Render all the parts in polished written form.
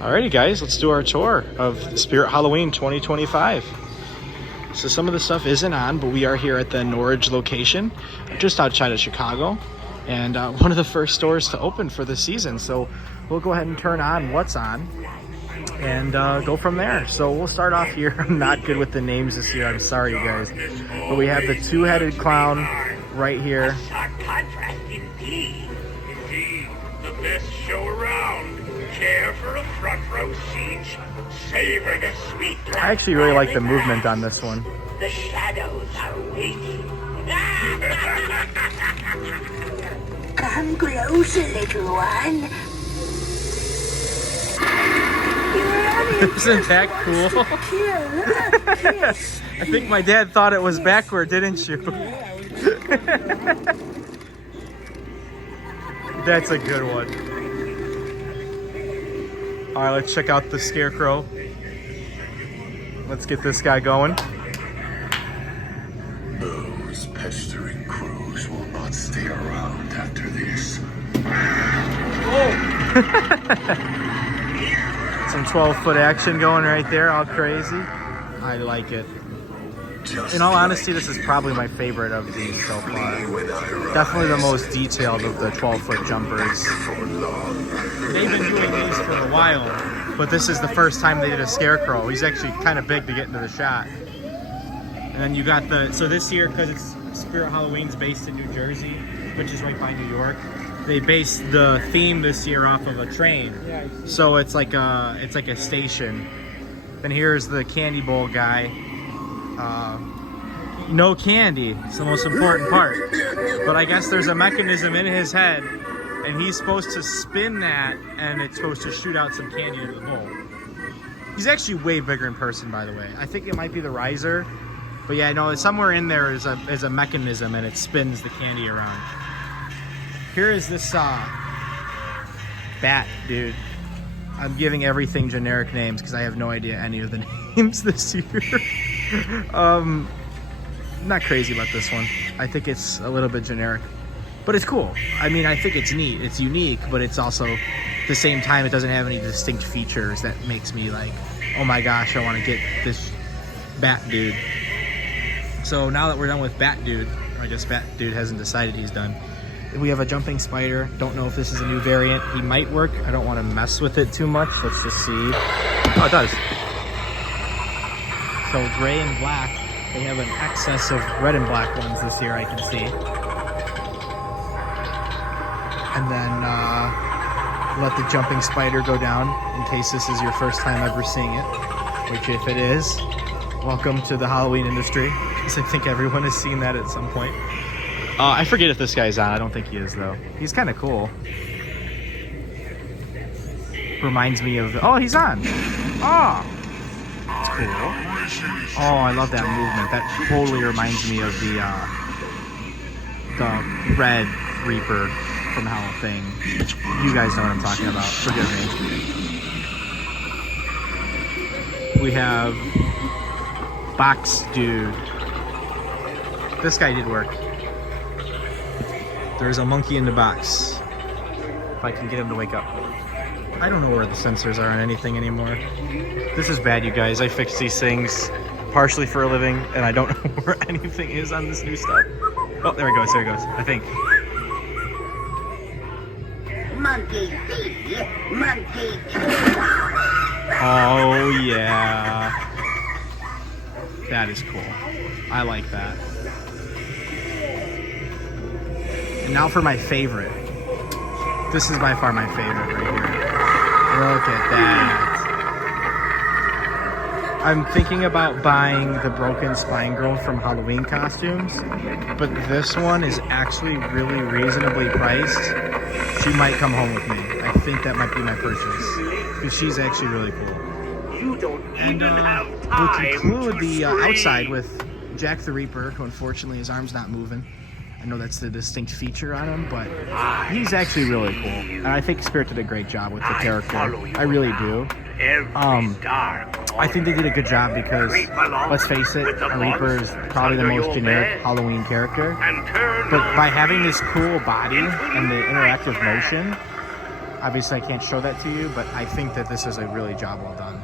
Alrighty guys, let's do our tour of Spirit Halloween 2025. So some of the stuff isn't on, but we are here at the Norridge location, just outside of Chicago, and one of the first stores to open for the season. So we'll go ahead and turn on what's on and go from there. So we'll start off here. I'm not good with the names this year, I'm sorry you guys. But we have the two-headed clown right here. Indeed, the best show around. Care for a front row seat? Savor the sweet. I actually really like the movement on this one. The shadows are waiting. Come closer, little one. Isn't that cool? I think my dad thought it was backward, didn't you? That's a good one. All right, let's check out the Scarecrow. Let's get this guy going. Those pestering crows will not stay around after this. Some 12-foot action going right there, all crazy. I like it. In all honesty, this is probably my favorite of these so far. Definitely the most detailed of the 12-foot jumpers. They've been doing these for a while, but this is the first time they did a Scarecrow. He's actually kind of big to get into the shot. And then you got the, so this year, because it's Spirit Halloween's based in New Jersey, which is right by New York, they based the theme this year off of a train. So it's like a station. Then here's the candy bowl guy. No candy, it's the most important part. But I guess there's a mechanism in his head, and he's supposed to spin that, and it's supposed to shoot out some candy into the bowl. He's actually way bigger in person, by the way. I think it might be the riser, but yeah, no, somewhere in there is a mechanism, and it spins the candy around. Here is this bat dude. I'm giving everything generic names because I have no idea any of the names this year. Not crazy about this one. I think it's a little bit generic, but it's cool. I mean, I think it's neat. It's unique, but it's also, at the same time, it doesn't have any distinct features that makes me like, oh my gosh, I want to get this bat dude. So now that we're done with bat dude, or I guess bat dude hasn't decided he's done, we have a jumping spider. Don't know if this is a new variant. He might work. I don't want to mess with it too much. Let's just see. Oh, it does. So gray and black. They have an excess of red and black ones this year, I can see. And then let the jumping spider go down in case this is your first time ever seeing it. Which if it is, welcome to the Halloween industry. Because I think everyone has seen that at some point. I forget if this guy's on. I don't think he is, though. He's kind of cool. Reminds me of... Oh, he's on! Oh! That's cool. Oh, I love that movement. That totally reminds me of the Red Reaper from Halloween. You guys know what I'm talking about. Forgive me. We have... Box Dude. This guy did work. There's a monkey in the box. If I can get him to wake up. I don't know where the sensors are on anything anymore. This is bad, you guys. I fix these things partially for a living, and I don't know where anything is on this new stuff. Oh, there it goes, there it goes, I think. Monkey see, monkey Oh, yeah. That is cool. I like that. And now for my favorite. This is by far my favorite right here. Look at that. I'm thinking about buying the Broken Spine Girl from Halloween costumes, but this one is actually really reasonably priced. She might come home with me. I think that might be my purchase, because she's actually really cool. You don't And even have we'll time conclude to the scream. outside with Jack the Reaper, who unfortunately his arm's not moving. I know that's the distinct feature on him, but he's actually really cool. And I think Spirit did a great job with the character. I really do. I think they did a good job because, let's face it, a Reaper is probably the most generic Halloween character. But by having this cool body and the interactive motion, Obviously, I can't show that to you, but I think that this is a really job well done.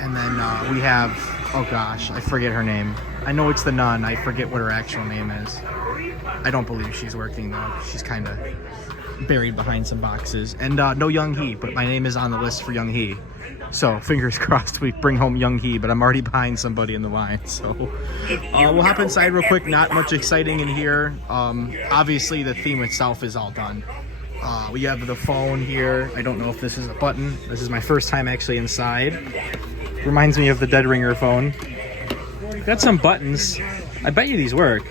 And then we have, oh gosh, I forget her name. I know it's the nun. I forget what her actual name is. I don't believe she's working though. She's kind of buried behind some boxes. And no Young Hee, but my name is on the list for Young Hee. So fingers crossed we bring home Young Hee, but I'm already behind somebody in the line. So we'll hop inside real quick. Not much exciting in here. Obviously the theme itself is all done. We have the phone here. I don't know if this is a button. This is my first time actually inside. Reminds me of the Dead Ringer phone. Got some buttons. I bet you these work.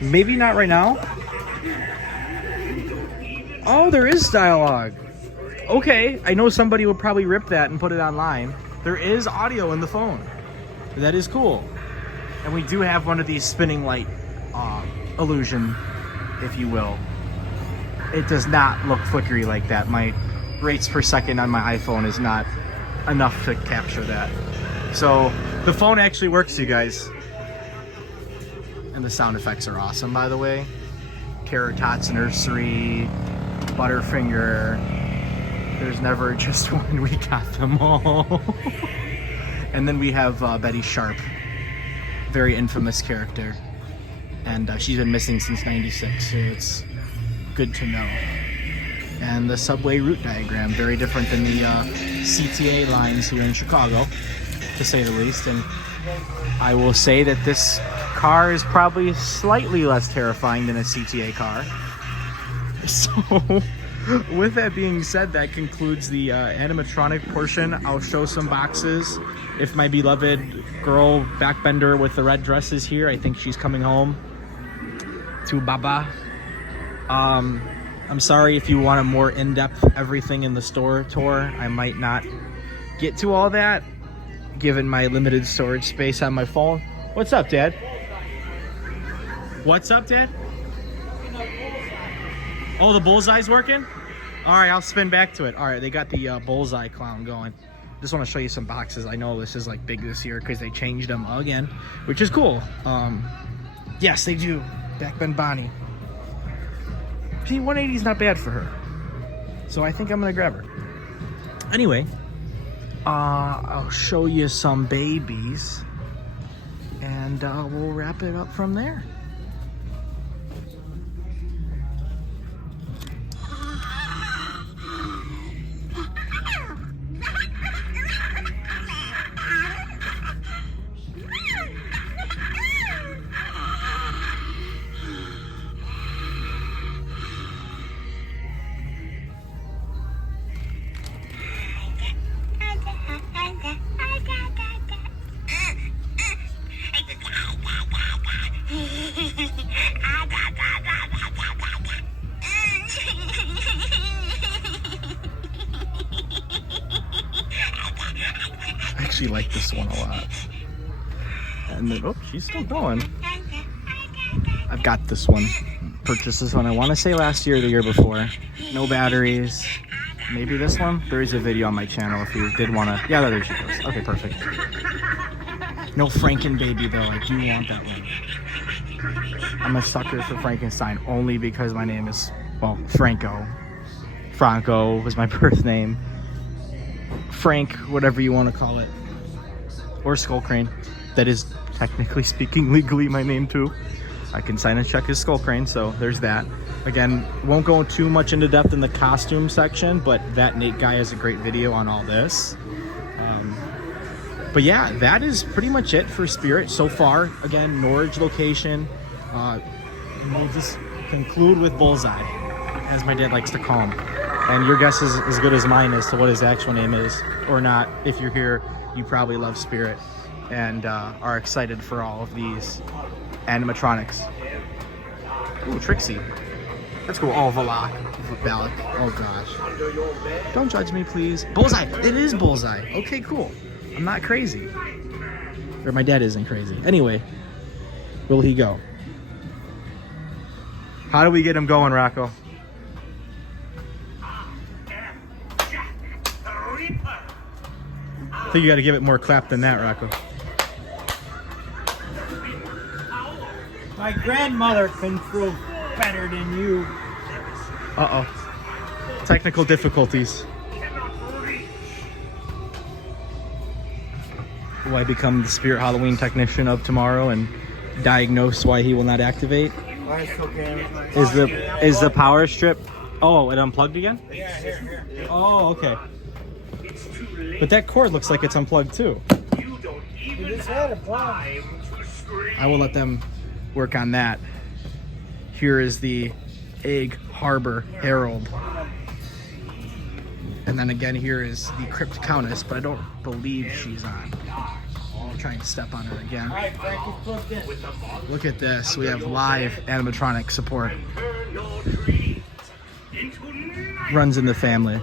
Maybe not right now. Oh, there is dialogue. Okay, I know somebody would probably rip that and put it online. There is audio in the phone. That is cool. And we do have one of these spinning light illusion, if you will. It does not look flickery like that. My rates per second on my iPhone is not enough to capture that. So the phone actually works, you guys. And the sound effects are awesome, by the way. Carrot Tots Nursery, Butterfinger. There's never just one. We got them all. And then we have Betty Sharp, very infamous character. And she's been missing since '96, so it's good to know. And the subway route diagram, very different than the CTA lines here in Chicago, to say the least. And I will say that this car is probably slightly less terrifying than a CTA car. So with that being said, that concludes the animatronic portion. I'll show some boxes. If my beloved girl backbender with the red dress is here, I think she's coming home to Baba. I'm sorry if you want a more in-depth everything in the store tour. I might not get to all that given my limited storage space on my phone. What's up, Dad? What's up, Dad? Oh, the bullseye's working? All right, I'll spin back to it. All right, they got the bullseye clown going. Just want to show you some boxes. I know this is like big this year because they changed them again, which is cool. Yes, they do. Backbend Bonnie. See, 180 is not bad for her. So I think I'm gonna grab her. Anyway, I'll show you some babies and we'll wrap it up from there. I actually like this one a lot. And then, oh, she's still going. I've got this one. Purchased this one, I want to say last year or the year before. No batteries. Maybe this one? There is a video on my channel if you did want to. Yeah, there she goes. Okay, perfect. No Franken baby though. I do want that one. I'm a sucker for Frankenstein only because my name is, well, Franco. Franco was my birth name. Frank, whatever you want to call it. Or Skull Crane. That is, technically speaking, legally my name too. I can sign a check as Skull Crane, so there's that. Again, won't go too much into depth in the costume section, but that Nate guy has a great video on all this. But yeah, that is pretty much it for Spirit so far. Again, Norridge location. We'll just conclude with Bullseye, as my dad likes to call him. And your guess is as good as mine as to what his actual name is, or not. If you're here, you probably love Spirit and are excited for all of these animatronics. Ooh, Trixie. That's cool. Oh, Valak. Oh gosh. Don't judge me, please. Bullseye. It is Bullseye. Okay, cool. I'm not crazy. Or my dad isn't crazy. Anyway, will he go? How do we get him going, Rocco? I think you got to give it more clap than that, Rocco. My grandmother can throw better than you. Uh-oh. Technical difficulties. Will I become the Spirit Halloween technician of tomorrow and diagnose why he will not activate? Is the power strip? Oh, it unplugged again? Yeah, here. Oh, okay. But that cord looks like it's unplugged too. You just had a problem. I will let them work on that. Here is the Egg Harbor Herald. And then again, here is the Crypt Countess, but I don't believe she's on. I'm trying to step on her again. All right, Frankie, plugged in. Look at this. We have live animatronic support. Runs in the family.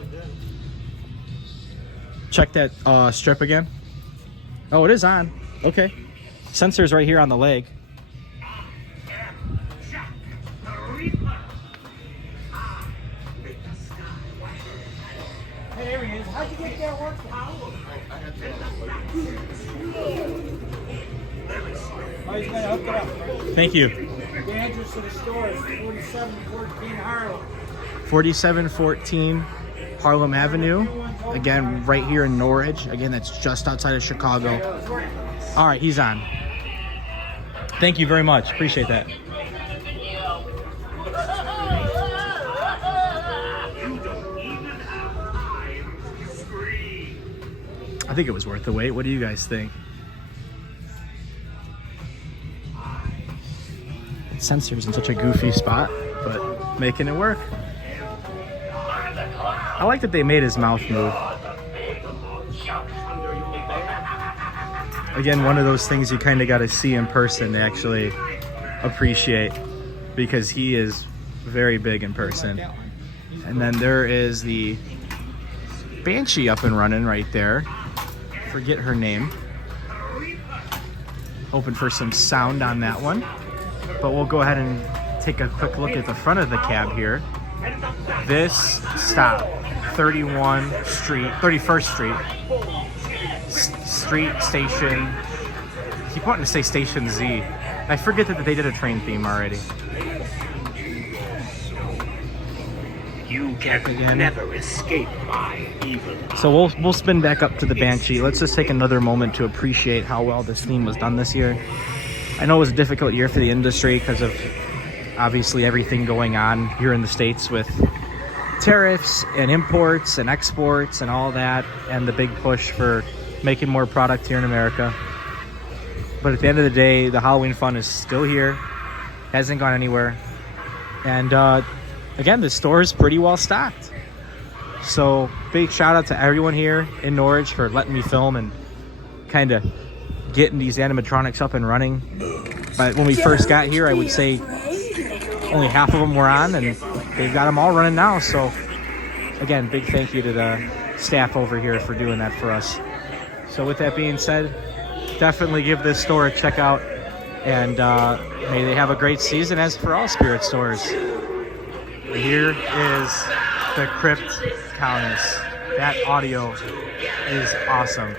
Check that strip again. Oh, it is on. Okay. Sensor's right here on the leg. Hey, there he is. How'd you get that working? Oh, he's gonna hook it up. Frankie. Thank you. The address of the store is 4714 Harlem. 4714 Harlem Avenue. Again, right here in Norridge. Again, that's just outside of Chicago. All right, he's on. Thank you very much. Appreciate that. I think it was worth the wait. What do you guys think? Sensors in such a goofy spot, but making it work. I like that they made his mouth move. Again, one of those things you kind of got to see in person to actually appreciate, because he is very big in person. And then there is the Banshee up and running right there. Forget her name. Hoping for some sound on that one. But we'll go ahead and take a quick look at the front of the cab here. This stop, 31st Street Station. I keep wanting to say Station Z. I forget that they did a train theme already. You can never escape my evil. So we'll spin back up to the Banshee. Let's just take another moment to appreciate how well this theme was done this year. I know it was a difficult year for the industry because of obviously everything going on here in the States with tariffs and imports and exports and all that, and the big push for making more product here in America. But at the end of the day, the Halloween fun is still here, hasn't gone anywhere. And again, the store is pretty well stocked. So big shout out to everyone here in Norridge for letting me film and kind of getting these animatronics up and running. But when we first got here, I would say only half of them were on, and they've got them all running now. So again, big thank you to the staff over here for doing that for us. So with that being said, definitely give this store a check out, and may they have a great season, as for all spirit stores. Here is the Crypt Countess. That audio is awesome.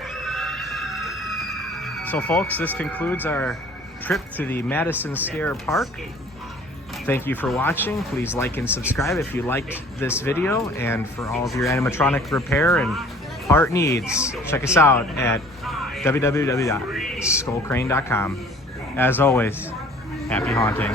So folks, this concludes our trip to the Madison Square Park. Thank you for watching. Please like and subscribe if you liked this video. And for all of your animatronic repair and part needs, check us out at www.skullcrane.com. As always, happy haunting.